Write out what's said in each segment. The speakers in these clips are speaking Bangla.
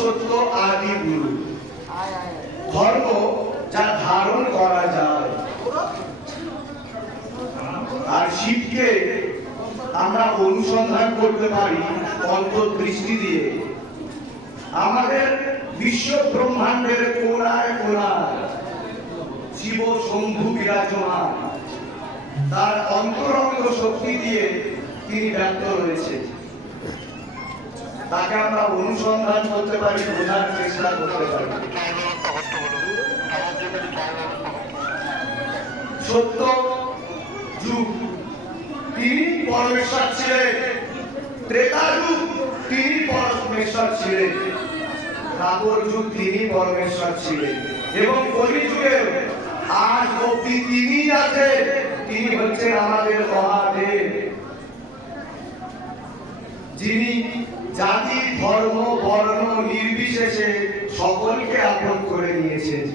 সত্য আদি গুরু। ধর্ম যা ধারণ করা যায়। আর শিবকে আমরা অনুসন্ধান করতে পারি অন্তর্দৃষ্টি দিয়ে। আমাদের বিশ্ব ব্রহ্মাণ্ডের কোনায় কোনায় শিব শম্ভু বিরাজমান। তার অন্তরঙ্গ শক্তি দিয়ে তিনি ব্যক্ত রয়েছে তাকে আমরা অনুসন্ধান করতে পারি, বোঝার চেষ্টা করতে পারি। সত্য যুগ। তিনি পরমেশ্বর ছিলেন। ত্রেতা যুগ, তিনি পরমেশ্বর ছিলেন। দ্বাপর যুগ, তিনি পরমেশ্বর ছিলেন। এবং কলি যুগে আজ অব্দি তিনি আছে তিনি হচ্ছেন আমাদের মহাদেব। যিনি জাতি, ধর্ম, বর্ণ নির্বিশেষে সকলকে আপন করে নিয়েছেন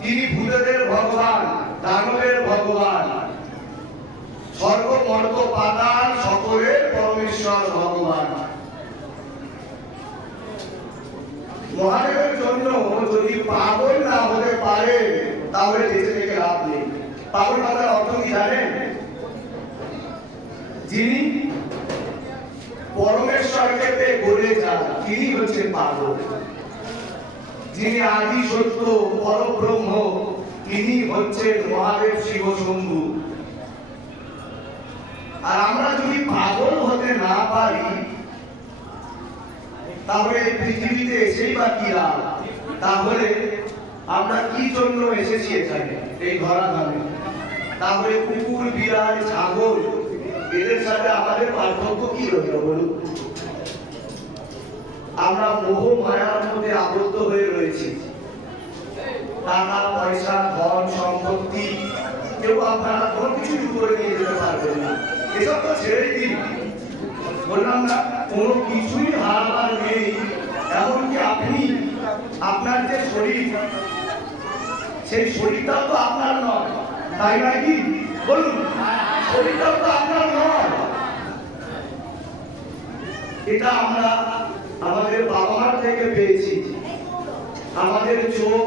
তিনি ভূতেদের ভগবান, দানবের ভগবান। স্বর্গ মর্গ পাতাল সকলের পরমেশ্বর ভগবান। মহাদেবের জন্য যদি পাগল না হতে পারে, তাহলে বেঁচে থেকে লাভ নেই। পাগল কথার অর্থ কি জানেন? যিনি পরমেশ্বরকে গড়ে যান, তিনি হচ্ছেন পাগল। যিনি আদি সত্য, পরব্রহ্ম, তিনি হচ্ছেন মহাদেব শিব শম্ভু আর আমরা যদি পাগল হতে না পারি, তাহলে পৃথিবীতে এসেই বা কি লাভ? তাহলে আমরা কি জন্য এসেছি এখানে, এই ধরা ধামে তাহলে কুকুর, বিড়াল, ছাগল এদের সাথে আমাদের পার্থক্য কি রইল বলুন? আমরা মোহ মায়ার মধ্যে আবদ্ধ হয়ে রয়েছি। টাকা, পয়সা, ধন, সম্পত্তি কেউ আপনারা কিছু উপরে নিয়ে যেতে পারবেন না। এসব তো দিন। বললাম না কিছুই হারাবার নেই। এমনকি আপনি, আপনার যে শরীর, সেই শরীরটাও তো আপনার নয়। তাই নাকি বলুন, শরীরটাও তো আপনার এটা আমরা আমাদের বাবা মার থেকে পেয়েছি। আমাদের চোখ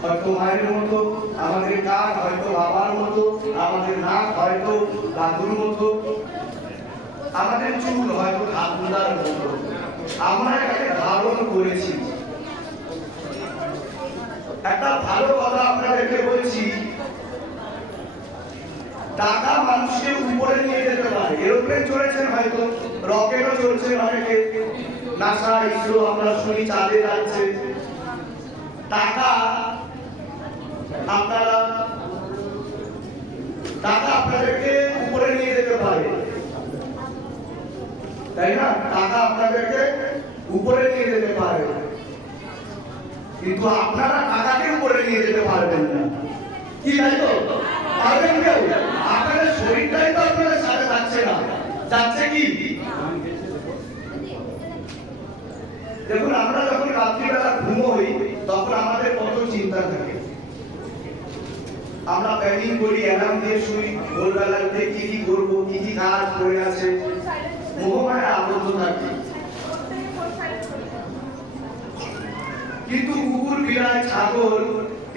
হয়তো মায়ের মতো, আমাদের কান হয়তো বাবার মতো, আমাদের নাক হয়তো দাদুর মতো, আমাদের চুল হয়তো ঠাকুরদার মতো। আমরা এটাকে ধারণ করেছি। একটা ভালো কথা আপনাদেরকে বলছি টাকা মানুষকে উপরে নিয়ে যেতে পারে। এরোপ্লেন চলেছেন হয়তো, রকেটও চলছে অনেকে। নাসা ইসরো, আমরা শুনি চাঁদে যাচ্ছে। টাকা, আপনারা, টাকা আপনাদেরকে উপরে নিয়ে যেতে পারে। তাই না? টাকা আপনাদেরকে উপরে নিয়ে যেতে পারে। কিন্তু আপনারা টাকাকে উপরে নিয়ে যেতে পারবেন না। কি তাই তো? পারবেন কেউ? আপনাদের শরীরটাই তো আপনাদের সাথে যাচ্ছে না। যাচ্ছে কি? দেখুন, আমরা যখন রাত্রিবেলা ঘুমোই, তখন আমাদের কত চিন্তা থাকে। আমরা প্ল্যানিং করি, অ্যালার্ম দিয়ে শুই, ভোরবেলা উঠে কি কি করব, কি কি কাজ পড়ে আছে। মোহমায় আবদ্ধ থাকি। কিন্তু কুকুর, বিড়াল, ছাগল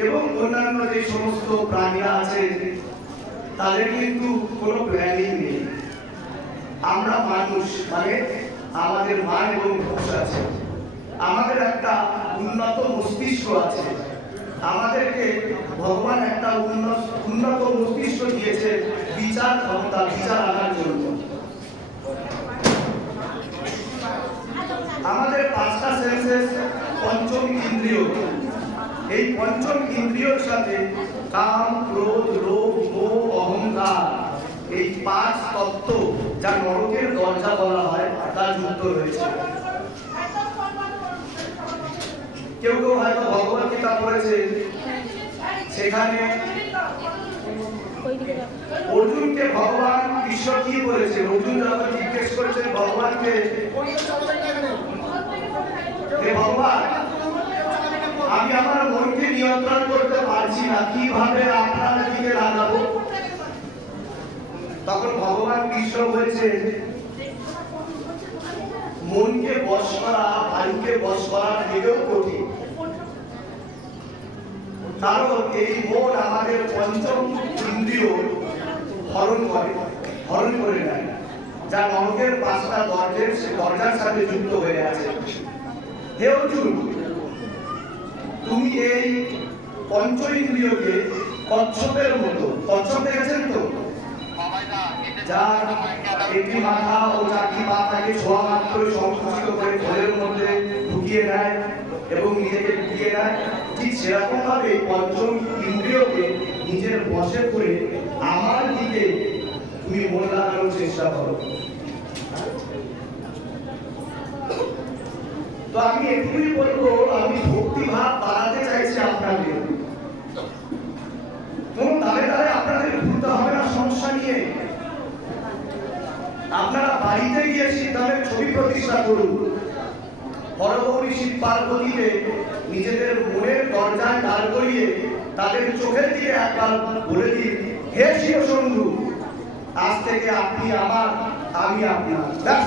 এবং অন্যান্য যে সমস্ত প্রাণীরা আছে তাদের কিন্তু কোনো প্ল্যানিং নেই। আমরা মানুষ মানে আমাদের মান এবং হুঁশ আছে। আমাদের একটা উন্নত মস্তিষ্ক আছে। আমাদেরকে ভগবান একটা উন্নত উন্নত মস্তিষ্ক দিয়েছে বিচার ক্ষমতা, বিচার আনার জন্য। আমাদের পাঁচটা সেন্সেস পঞ্চম ইন্দ্রিয়। এই পঞ্চম ইন্দ্রিয়র সাথে কাম, ক্রোধ এই পাঁচ তত্ত্ব যা নরকের দরজা বলা হয় তা যুক্ত রয়েছে। কেউ কেউ হয়তো ভগবত গীতা পড়েছে সেখানে অর্জুনকে ভগবান কৃষ্ণ কি বলেছে? অর্জুন যখন জিজ্ঞেস করেছেন ভগবানকে হে ভগবান, আমি আমার মনকে নিয়ন্ত্রণ করতে পারছি না। কীভাবে আপনার দিকে লাগাবো? তখন ভগবান কৃষ্ণ বলছে, মনকে বশ করা বায়ুকে বশ করার থেকেও কঠিন। কারণ এই মন আমাদের পঞ্চম ইন্দ্রিয় হরণ করে হরণ করে নেয়। যা নরকের পাঁচটা দরজের, সে দরজার সাথে যুক্ত হয়ে আছে। হে অর্জুন, তুমি এই পঞ্চ ইন্দ্রিয়কে কচ্ছপের মতো, কচ্ছপ দেখেছেন তো? যার একটি মাথা ও চারটি পা তাকে ছোঁয়া মাত্র সংকুচিত করে ঘরের মধ্যে ঢুকিয়ে নেয় এবং নিজেকে ঢুকিয়ে নেয় ঠিক সেরকম ভাবে পঞ্চম ইন্দ্রিয়কে নিজের বশে করে আমার দিকে তুমি মন লাগানোর চেষ্টা করো। তো আমি এটুকুই বলব, আমি ভক্তি ভাব বাড়াতে চাইছি আপনাকে কোন দাঁড়ে দাঁড়ে আপনাদের ঘুরতে হবে না সমস্যা নিয়ে বাড়িতে গিয়ে শিবধামের ছবি প্রতিষ্ঠা করুন। হরগৌরী শিব পার্বতীকে নিজেদের মনের দরজায় দাঁড় করিয়ে তাদের চোখের দিকে একবার বলে দিন হে শিব সন্ধু আজ থেকে আপনি আমার আমি আপনার। ব্যাস,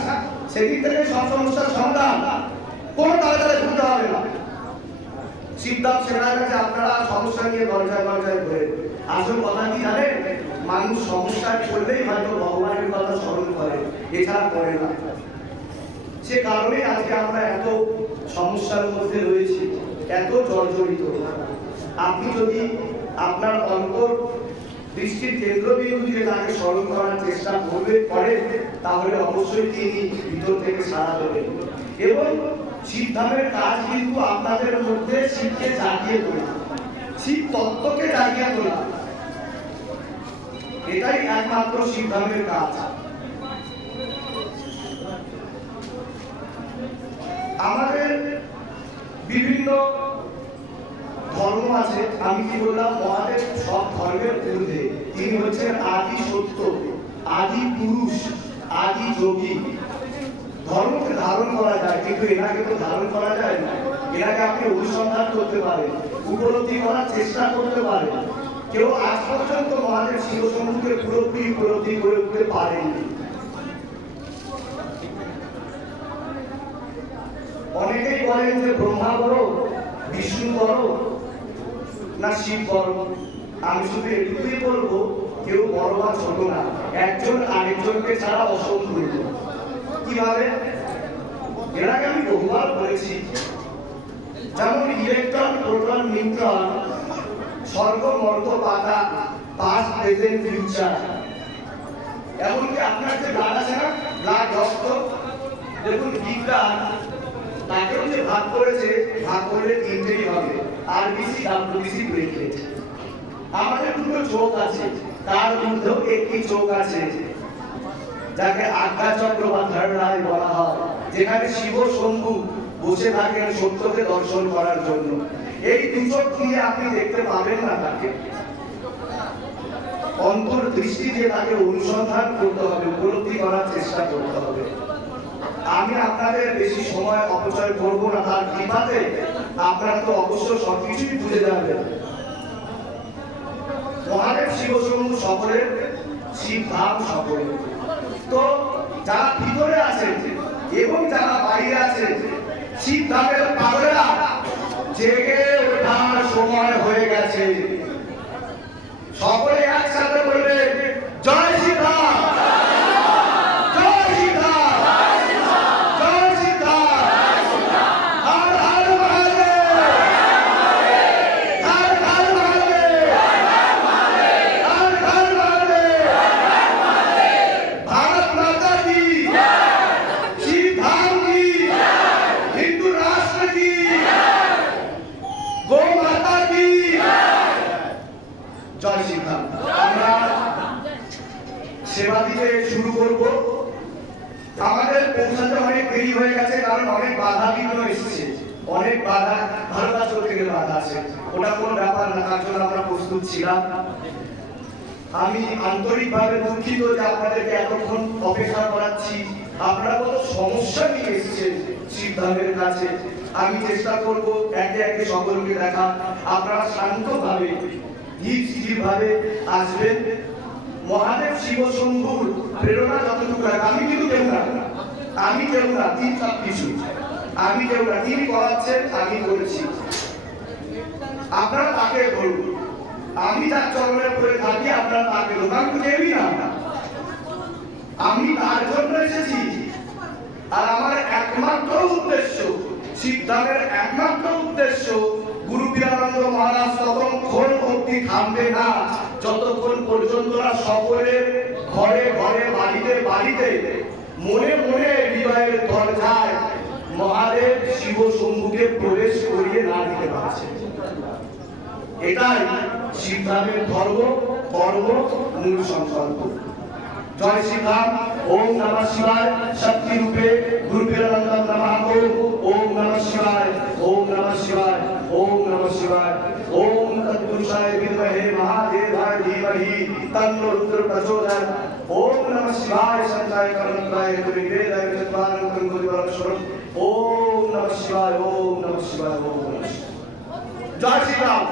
সেদিন থেকে সব সমস্যার সমাধান কোনো দাঁড়ে ঘুরতে হবে না। সিদ্ধার্থ সেনার কাছে আপনারা সমস্যা নিয়ে দরজায় দরজায় ঘুরে আসল কথা কি জানেন? মানুষ সমস্যায় পড়লেই হয়তো ভগবানের কথা স্মরণ করে, এছাড়া করে না। সে কারণে আজকে আমরা এত সমস্যার মধ্যে রয়েছি, এত জর্জরিত। আপনি যদি আপনার অন্তর দৃষ্টির কেন্দ্রবিন্দু দিয়ে তাকে স্মরণ করার চেষ্টা করবে করেন তাহলে অবশ্যই তিনি ভিতর থেকে সাড়া দেবেন। এবং শিবধামের কাজ কিন্তু আপনাদের মধ্যে শিবকে জাগিয়ে তোলা। শিব তত্ত্বকে জাগিয়ে তোলা। এটাই একমাত্র শিবধামের কাজ। আমাদের বিভিন্ন ধর্ম আছে, আমি কি বললাম মহাদেব সব ধর্মের ঊর্ধ্বে। তিনি হচ্ছেন আদি সত্য, আদি পুরুষ, আদি যোগী। ধর্মকে ধারণ করা যায়, কিন্তু এনাকে তো ধারণ করা যায় না। এনাকে আপনি অনুসন্ধান করতে পারেন, উপলব্ধি করার চেষ্টা করতে পারেন। কেউ আজ পর্যন্ত মহাদেব শিবশম্ভুকে পুরোপুরি উপলব্ধি করে উঠতে পারেনি। অনেকেই বলেন যে ব্রহ্মা বড়, বিষ্ণু বড়, না শিব বড়। আমি শুধু এটুকুই বলব, কেউ বড় বা ছোট না, একজন আরেকজনকে ছাড়া অসম্পূর্ণ। কীভাবে? এর আগে আমি বহুবার বলেছি, যেমন ইলেকট্রন প্রোটন নিউট্রন স্বর্গ মর্গ পাতা পাস্ট প্রেজেন্ট ফিউচার এমনকি আপনার যে ব্লাড আছে না ব্লাড রক্ত, দেখুন বিজ্ঞান তাকেও যে ভাগ করেছে, ভাগ করলে তিনটেই হবে। আরবিসি ডাব্লিউবিসি প্লেটলেট আমাদের দুটো চোখ আছে, তার মধ্যেও একটি চোখ আছে, যাকে আজ্ঞা চক্র বা থার্ড রায় বলা হয়, যেখানে শিব শম্ভু বসে থাকেন সত্যকে দর্শন করার জন্য। এই দু চোখ দিয়ে আপনি দেখতে পাবেন না তাকে। অন্তর দৃষ্টি দিয়ে তাকে অনুসন্ধান করতে হবে, উপলব্ধি করার চেষ্টা করতে হবে। আমি আপনাদের বেশি সময় অপচয় করব না, তার কৃপাতে আপনারা তো অবশ্য সবকিছুই বুঝে যাবেন। মহাদেব শিবশম্ভু সকলের শিব ধাম সকলের। তো যারা ভিতরে আছেন এবং যারা বাইরে আছেন শিব জেগে ওঠার সময় হয়ে গেছে। সকলে একসাথে বলবে জয় আছে। ওটা কোনো ব্যাপার না, তার জন্য আমরা প্রস্তুত ছিলাম। আমি আন্তরিকভাবে দুঃখিত যে আপনাদেরকে এতক্ষণ অপেক্ষা করাচ্ছি। আপনারা কত সমস্যা নিয়ে এসেছেন শিবধামের কাছে। আমি চেষ্টা করব একে একে সকলকে দেখা। আপনারা শান্তভাবে ধীর স্থিরভাবে আসবেন। মহাদেব শিব শম্ভুর প্রেরণা যতটুকু রাখে আমি কিন্তু কেউ না। আমি কেউ না, তিন সব কিছু। আমি কেউ না, তিনি করাচ্ছেন, আমি করেছি। আপনারা তাকে করুন আমি তার চরণের উপরে থাকি, আপনারা তাকে করুন আমি তো কেউই না আমি তার জন্য এসেছি। আর আমার একমাত্র উদ্দেশ্য, সিদ্ধান্তের একমাত্র উদ্দেশ্য, গুরু বীরানন্দ মহারাজ ততক্ষণ অব্দি থামবে না। যতক্ষণ পর্যন্ত না সকলের ঘরে ঘরে বাড়িতে বাড়িতে মনে মনে হৃদয়ের দরজায় মহাদেব শিব শম্ভুকে প্রবেশ করিয়ে না দিতে পারছে। এটাই শিবধামের ধর্ম, কর্ম, মূল সংকল্প। জয় শ্রীরাম ওম নমঃ শিবায় শক্তি রূপে গুরু বীরানন্দম নমঃ ওম নমঃ শিবায়, ওম নমঃ শিবায়, ওম নমঃ শিবায়। ওম তৎপুরুষায় বিদ্মহে মহাদেবায় ধীমহি তন্নো রুদ্র ওম নমঃ শিবায় সঞ্চায় করণায় কুঙ্কুরিবরক্ষরম ওম শিবায়, ওম জয় শ্রীরাম।